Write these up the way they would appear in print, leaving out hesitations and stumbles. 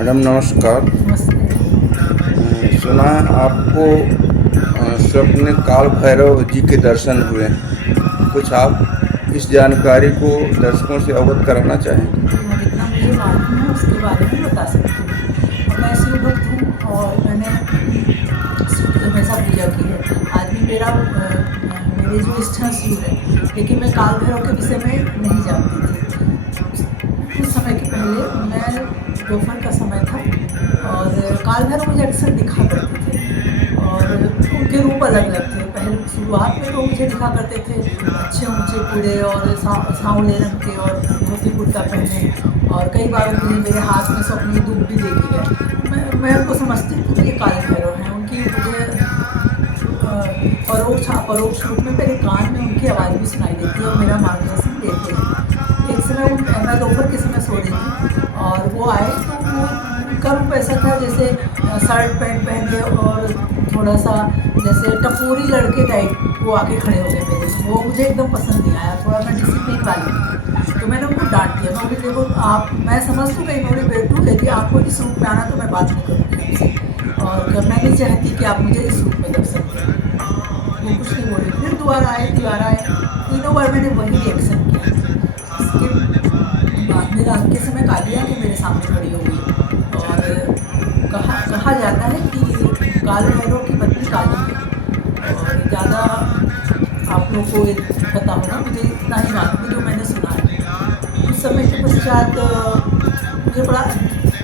Madam नमस्कार। नमस्ते। सुना है आपको स्वप्न काल भैरव जी के दर्शन हुए हैं। कुछ आप इस जानकारी को दर्शकों से अवगत कराना चाहेंगे? जी हाँ, जितना मुझे मालूम है उसके बारे में बता सकती हूँ। और मैं शिव भक्त हूँ और मैंने शिव की हमेशा पूजा की है। आज भी मेरी जो इच्छा शिव है, लेकिन मैं काल भैरव के विषय में नहीं जानती थी। कुछ समय के पहले मैं दोपहर का समय था और काल भैरव मुझे अक्सर दिखा करते थे और उनके रूप अलग-अलग थे। पहले शुरुआत में तो मुझे दिखा करते थे अच्छे ऊँचे कूड़े और सांवले रंग के और धोती कुर्ता पहने, और कई बार मुझे मेरे हाथ में स्वप्न में धूप भी दे के गए। मैं उनको समझती थी कि ये काल भैरव हैं। उनकी मुझे परोक्ष रूप में मेरे कान में उनकी आवाज़ भी सुनाई देती है और मेरा मार्गदर्शन देते हैं। एक समय मैं दोपहर के समय सो रही थी और वो आए, तो उनका रूप ऐसा था जैसे शर्ट पैंट पहने और थोड़ा सा जैसे टपोरी लड़के टाइप वो आके खड़े हो गए मेरे। वो मुझे एकदम पसंद नहीं आया। थोड़ा मैं डिसिप्लिन वाली थी, तो मैंने उनको डांट दिया। मैं बोली देखो आप, मैं समझ तो गई, मैं बोली बेटू यदि आपको इस रूप में आना तो मैं बात नहीं करूँगी आपसे, और मैं नहीं चाहती कि आप मुझे इस रूप में दर्शन दें। वो कुछ नहीं बोले। फिर दोबारा आए, तीनों बार मैंने वही रिएक्शन किया। इसके बाद में रात के समय काली आके मेरे सामने खड़ी हो गई और कहा जाता है कि काल भैरव की पत्नी काली है। और ज़्यादा आप लोग को ये पता होगा, मुझे इतना ही मालूम है जो मैंने सुना है। कुछ समय के पश्चात मुझे बड़ा,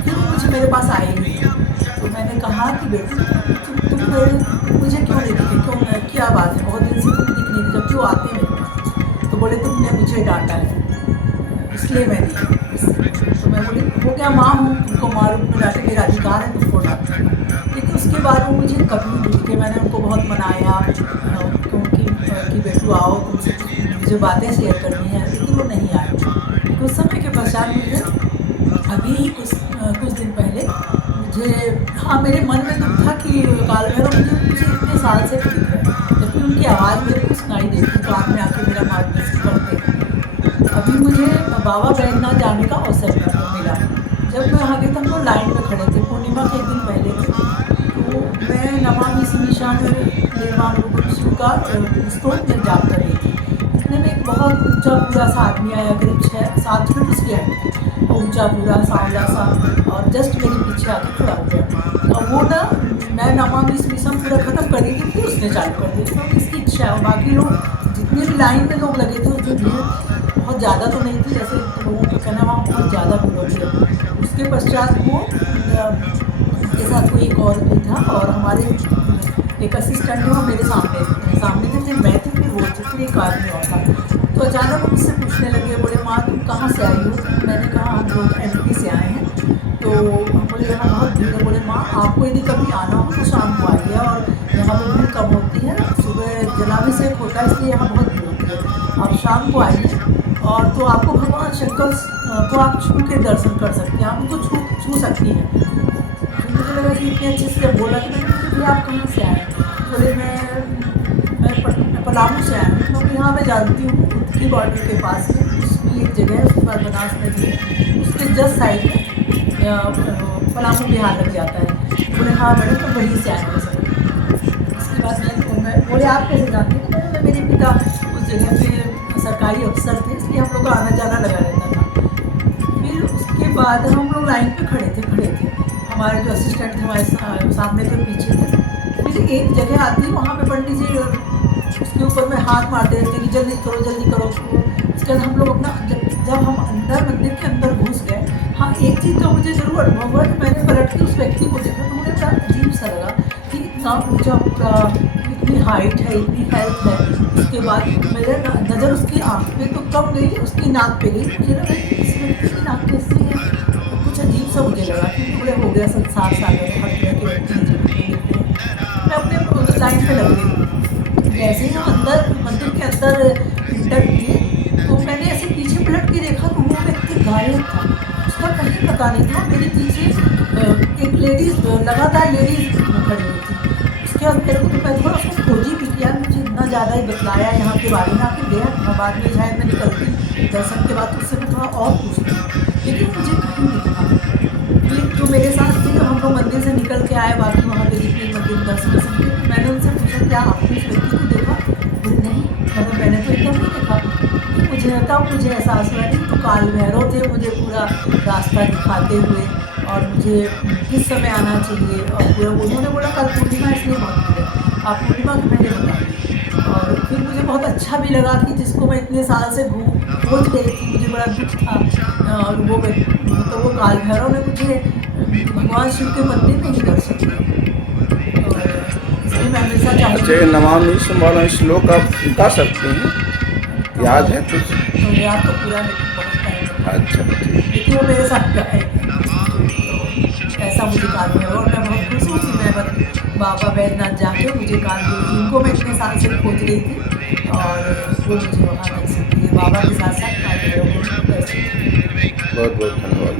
फिर वो मेरे पास आई नहीं। तो मैंने कहा कि बेटी तुम मुझे क्यों नहीं दिखे, क्यों, क्या बात है, बहुत दिन से तुम दिख नहीं थी, जब क्यों आते हैं मेरे पास? तो बोले तुमने मुझे डांटा है इसलिए मैं नहीं आई। तो मैं बोली वो क्या माँ हूँ, तुमको माँ रूप में डांटे, मेरा अधिकार है तुमको डांटने का। लेकिन उसके बाद वो मुझे कभी नहीं दिखे। मैंने उनको बहुत मनाया क्योंकि कि बेटू आओ, तुमसे मुझे बातें शेयर करनी है, लेकिन वो नहीं आए। कुछ समय के पश्चात मुझे अभी कुछ दिन पहले मुझे, हाँ, मेरे मन में दुख था कि काल भैरव मुझे इतने साल से नहीं दिख रहे, जबकि उनकी आवाज़ मेरे को सुनाई देती, कान में आके मेरा मार्गदर्शन करते हैं। अभी मुझे बाबा बैद्यनाथ जाने का अवसर मिला। जब मैं वहाँ गई तो हम लोग लाइन में खड़े थे, पूर्णिमा के एक दिन पहले थे। तो मैं नमामि शिवाय निर्माण रूप शिव का स्तोत्र जाप कर रही थी। इतने में एक बहुत ऊंचा पूरा सा आदमी आया, करीब 6-7 फीट उसकी हाइट थी, और ऊंचा पूरा सांवला सा, और जस्ट मेरे पीछे आके खड़ा हो गया। और वो ना, मैं नमामि शिवाय पूरा खत्म कर रही थी, फिर उसने चालू कर दिया। तो इसकी इच्छा है, और बाकी लोग जितने भी लाइन में लोग लगे थे, उसमें भीड़ बहुत ज़्यादा तो नहीं थी, जैसे लोगों का कहना वहाँ बहुत ज़्यादा भीड़ होती है। उसके पश्चात वो उनके साथ कोई एक और भी था, और हमारे एक असिस्टेंट है वो मेरे सामने थे, फिर मैं थी, फिर वो थी, फिर एक आदमी और था। तो अचानक वो मुझसे पूछने लगे, बोले माँ तुम कहाँ से आई हो? तो मैंने कहा हम लोग एमपी से आए हैं। तो हम बोले यहाँ बहुत भीड़ है। बोले माँ आपको यदि कभी आना हो तो शाम को आइए, और यहाँ पर भीड़ कम होती है, सुबह जलाभिषेक होता है इसलिए यहाँ बहुत भीड़ होती है। आप शाम को आइए और तो आपको भगवान शंकर को आप छू के दर्शन कर सकती हैं, आप उनको छू सकती हैं। फिर मुझे लगा कि इतने अच्छे से बोला कि मैंने पूछा भैया आप कहाँ से आए? बोले मैं पलामू से आया हूँ। तो यहाँ मैं जानती हूँ उत्तरी बॉर्डर के पास में उसकी एक जगह है, उसके बाद बनास नदी है, उसके जस्ट साइड में पलामू बिहार लग जाता है। बोले हाँ मैडम तो वहीं से आए हैं सर। उसके बाद मैं बोले आप कैसे जानते हैं? तो मेरे पिता उस जगह पे सरकारी अफसर थे, इसलिए हम लोग का आना जाना लगा रहता था। फिर उसके बाद हम लोग लाइन पे खड़े थे। हमारे जो असिस्टेंट थे हमारे सामने थे, पीछे थे। फिर एक जगह आती, वहाँ पे पंडित जी उसके ऊपर में हाथ मारते रहते कि जल्दी करो जल्दी करो। उसके बाद हम लोग अपना, जब हम अंदर मंदिर के अंदर घुस गए, हाँ एक चीज़ तो मुझे ज़रूर अनुभव हुआ कि मैंने पलट के उस व्यक्ति को देखा, तो मुझे बड़ा अजीब सा लगा कि इतना ऊँचा पूरा, इतनी हाइट है, इतनी हेल्थ है। उसके बाद मेरे नज़र उसकी आँख पे तो कम गई, उसकी नाक पे गई। मुझे लगा कि इस व्यक्ति की नाक कैसी है, तो कुछ अजीब सा मुझे लगा कि पूरे हो गया संसार सागर में हर तरह के व्यक्ति मिलते हैं। मैं अपने लाइन पे लग गई। जैसे ही हम अंदर मंदिर के अंदर इंटर किए, तो मैंने ऐसे पीछे पलट के देखा तो वो व्यक्ति गायब था, उसका कहीं पता नहीं था। मेरे पीछे एक लेडीज़, लगातार लेडीज़ खड़ी हुई थी। उसके बाद मेरे को, तो मैं थोड़ा उसको खोजी भी किया, मुझे इतना ज़्यादा ही बतलाया यहाँ के बारे में, आके गया मैं बाद में, शायद मैं निकलती दर्शन के बाद तो उससे मैं थोड़ा और पूछती, लेकिन मुझे कहीं नहीं दिखा। फिर जो मेरे साथ थे, जब हम लोग मंदिर से निकल के आए, बाकी वहाँ पे जितने मंदिर दर्शन वर्शन किए, तो मैंने उनसे पूछा, क्या आपने उस व्यक्ति को देखा? बोले नहीं, मतलब मैंने तो एकदम नहीं देखा। तो मुझे एहसास हुआ कि तो काल भैरव थे, मुझे पूरा रास्ता दिखाते हुए और मुझे किस समय आना चाहिए, और पूरा उन्होंने बोला कल पूर्णिमा इसलिए मत भूलें, आप पूर्णिमा के पहले बताइए। और फिर मुझे बहुत अच्छा भी लगा कि जिसको मैं इतने साल से खोज रही थी, मुझे बड़ा दुख था, और वो मतलब वो काल भैरव ने मुझे भगवान शिव के मंदिर में ही दर्शन दिया। और इसलिए मैं हमेशा अच्छा, चाहती ये हूँ। नमामि वाला श्लोक आप गा सकते हैं? याद है कुछ? तो याद तो पूरा नहीं, बहुत टाइम हो गया, अच्छा, ठीक। लेकिन वो मेरे साथ गए। तो ऐसा मुझे काल भैरव, और मैं बहुत खुश हूँ कि मैं बाबा बैद्यनाथ जाके मुझे काल भैरव जिनको मैं इतने साल से खोज रही थी, और वो मुझे वहाँ दर्शन दिए, बाबा के साथ साथ काल भैरव को भी दर्शन दिए। बहुत बहुत धन्यवाद।